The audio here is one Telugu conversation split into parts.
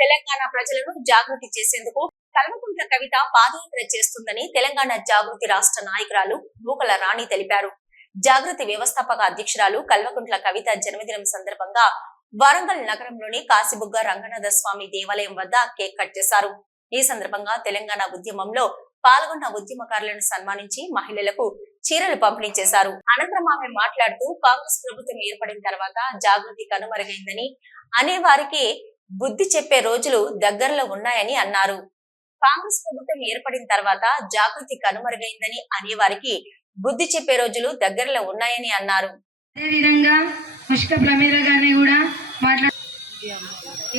తెలంగాణ ప్రజలను జాగృతి చేసేందుకు కల్వకుంట్ల కవిత పాదయాత్ర చేస్తుందని తెలంగాణ జాగృతి రాష్ట్ర నాయకురాలు నూకల రాణి తెలిపారు. జాగృతి వ్యవస్థాపక అధ్యక్షురాలు కల్వకుంట్ల కవిత జన్మదినం సందర్భంగా వరంగల్ నగరంలోని కాశీబుగ్గ రంగనాథ స్వామి దేవాలయం వద్ద కేక్ కట్ చేశారు. ఈ సందర్భంగా తెలంగాణ ఉద్యమంలో పాల్గొన్న ఉద్యమకారులను సన్మానించి మహిళలకు చీరలు పంపిణీ చేశారు. అనంతరం ఆమె మాట్లాడుతూ కాంగ్రెస్ ప్రభుత్వం ఏర్పడిన తర్వాత జాగృతి కనుమరుగైందని అనేవారికి బుద్ధి చెప్పే రోజులు దగ్గరలో ఉన్నాయని అన్నారు. కాంగ్రెస్ ప్రభుత్వం ఏర్పడిన తర్వాత జాగృతి కనుమరుగైందని అనేవారికి బుద్ధి చెప్పే రోజులు దగ్గరలో ఉన్నాయని అన్నారు. అదేవిధంగా పుష్క ప్రమీల గారిని కూడా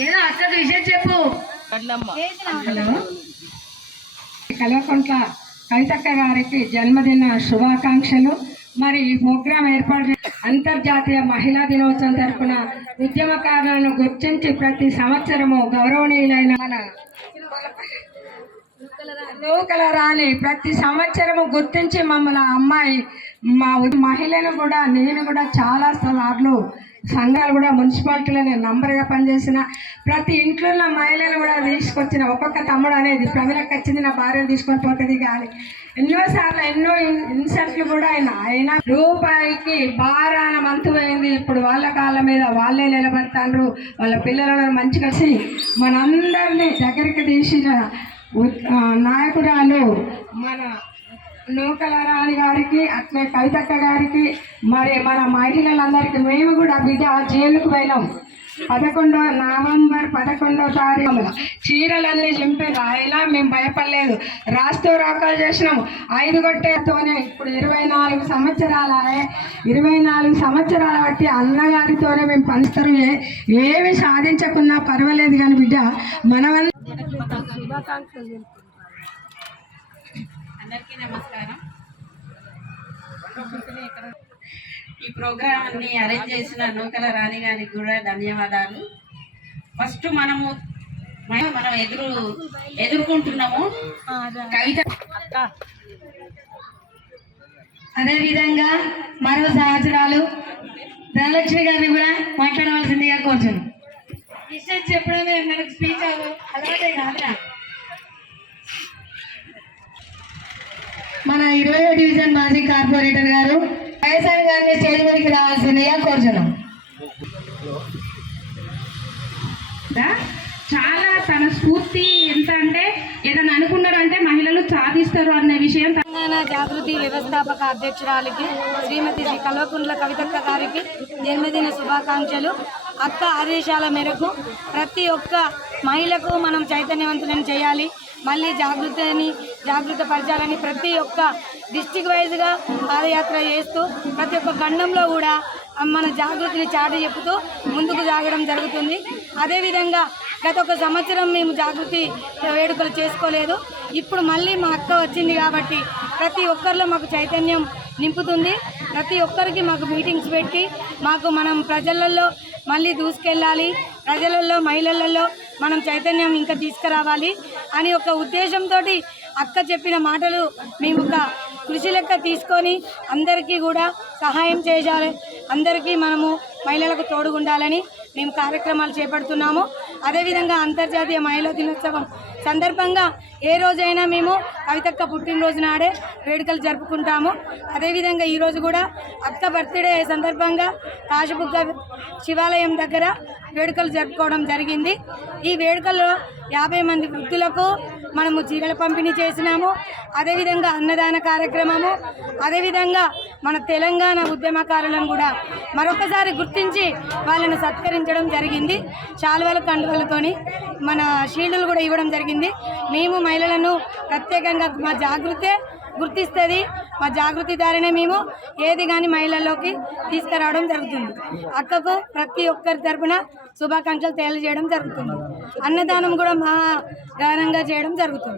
ఏదో అక్కడి విషయం చెప్పు. కల్వకుంట్ల కవితక్క గారికి జన్మదిన శుభాకాంక్షలు. మరి ఈ ప్రోగ్రాం ఏర్పాటు అంతర్జాతీయ మహిళా దినోత్సవం తరఫున ఉద్యమకారులను గుర్తించి ప్రతి సంవత్సరము గౌరవనీయులైన మన నూకల రాణి ప్రతి సంవత్సరము గుర్తించి మమ్మల్ని అమ్మాయి మా మహిళను కూడా నేను కూడా చాలా సార్లు సంఘాలు కూడా మున్సిపాలిటీలో నేను నంబర్గా పనిచేసిన ప్రతి ఇంట్లో ఉన్న మహిళలు కూడా తీసుకొచ్చిన ఒక్కొక్క తమ్ముడు అనేది ప్రమిలకు వచ్చింది నా భార్యను తీసుకొని పోతుంది కానీ ఎన్నోసార్లు ఎన్నో ఇన్సెంట్లు కూడా అయినా రూపాయికి బారాన మంతు పోయింది. ఇప్పుడు వాళ్ళ కాళ్ళ మీద వాళ్ళే నిలబడతారు. వాళ్ళ పిల్లలను మంచిగా మనందరినీ దగ్గరికి తీసిన నాయకురాలు మన నూకల రాణి గారికి అట్లే కవితక్క గారికి మరి మన మహిళలందరికీ మేము కూడా బిడ్డ జైలుకు పోయినాం. 11 నవంబర్ 11వ తారీఖు చీరలన్నీ చింపేది. అయినా మేము భయపడలేదు. రాస్తూ రాకాలు చేసినాము. 5 గొట్టేతోనే ఇప్పుడు 24 సంవత్సరాల బట్టి అన్నగారితోనే మేము పంచుతారు. ఏమి సాధించకున్నా పర్వాలేదు కానీ బిడ్డ అందరికీ నమస్కారం. ఈ ప్రోగ్రామ్ని అరేంజ్ చేసిన నూకల రాణి గారికి కూడా ధన్యవాదాలు. ఫస్ట్ మనం ఎదుర్కొంటున్నాము కవిత. అదేవిధంగా మరో సహచరాలు ధనలక్ష్మి గారిని కూడా మాట్లాడవలసిందిగా కోరుచున్నాం. విషయం చెప్పడమే మనకు స్పీచ్ అలవాటే కాదురా. మన 20వ డివిజన్ మాజీ కార్పొరేటర్ గారు వైఎస్ఆర్ గారిని స్టేజ్ మీదకి రావాల్సిందిగా కోరుచున్నాం. చాలా తన స్ఫూర్తి ఎంత అంటే ఏదైనా అనుకున్నారంటే మహిళలు సాధిస్తారు అనే విషయం. తెలంగాణ జాగృతి వ్యవస్థాపక అధ్యక్షురాలికి శ్రీమతి శ్రీ కల్వకుంట్ల కవితక్క గారికి జన్మదిన శుభాకాంక్షలు. అక్క ఆదేశాల మేరకు ప్రతి ఒక్క మహిళకు మనం చైతన్యవంతులను చేయాలి. మళ్ళీ జాగృతపరచాలని ప్రతి ఒక్క డిస్టిక్ వైజ్గా పాదయాత్ర చేస్తూ ప్రతి ఒక్క ఖండంలో కూడా మన జాగృతిని చాటి చెప్పుతూ ముందుకు సాగడం జరుగుతుంది. అదేవిధంగా గత 1 సంవత్సరం మేము జాగృతి వేడుకలు చేసుకోలేదు. ఇప్పుడు మళ్ళీ మా అక్క వచ్చింది కాబట్టి ప్రతి ఒక్కరిలో మాకు చైతన్యం నింపుతుంది. ప్రతి ఒక్కరికి మాకు మీటింగ్స్ పెట్టి మనం ప్రజలలో మళ్ళీ దూసుకెళ్ళాలి, ప్రజలలో మహిళలలో మనం చైతన్యం ఇంకా తీసుకురావాలి అని ఒక ఉద్దేశంతో అక్క చెప్పిన మాటలు మేము ఒక కృషి లెక్క తీసుకొని అందరికీ కూడా సహాయం చేయాలి, అందరికీ మనము మహిళలకు తోడుగుండాలని మేము కార్యక్రమాలు చేపడుతున్నాము. అదేవిధంగా అంతర్జాతీయ మహిళా దినోత్సవం సందర్భంగా ఏ రోజైనా మేము కవితక్క పుట్టినరోజు నాడే వేడుకలు జరుపుకుంటాము. అదేవిధంగా ఈరోజు కూడా అక్క బర్త్డే సందర్భంగా కాశీబుగ్గ శివాలయం దగ్గర వేడుకలు జరుపుకోవడం జరిగింది. ఈ వేడుకల్లో 50 మంది వృద్ధులకు మనము చీరల పంపిణీ చేసినాము. అదేవిధంగా అన్నదాన కార్యక్రమము, అదేవిధంగా మన తెలంగాణ ఉద్యమకారులను కూడా మరొకసారి గుర్తించి వాళ్ళను సత్కరించడం జరిగింది. శాలువల కండువలతోని మన షీల్డులు కూడా ఇవ్వడం జరిగింది. మేము మహిళలను ప్రత్యేకంగా మా జాగృతే గుర్తిస్తుంది. మా జాగృతి ద్వారానే మేము ఏది కానీ మహిళల్లోకి తీసుకురావడం జరుగుతుంది. అక్కకు ప్రతి ఒక్కరి తరపున శుభాకాంక్షలు తెలియజేయడం జరుగుతుంది. అన్నదానం కూడా మా ఘనంగా చేయడం జరుగుతుంది.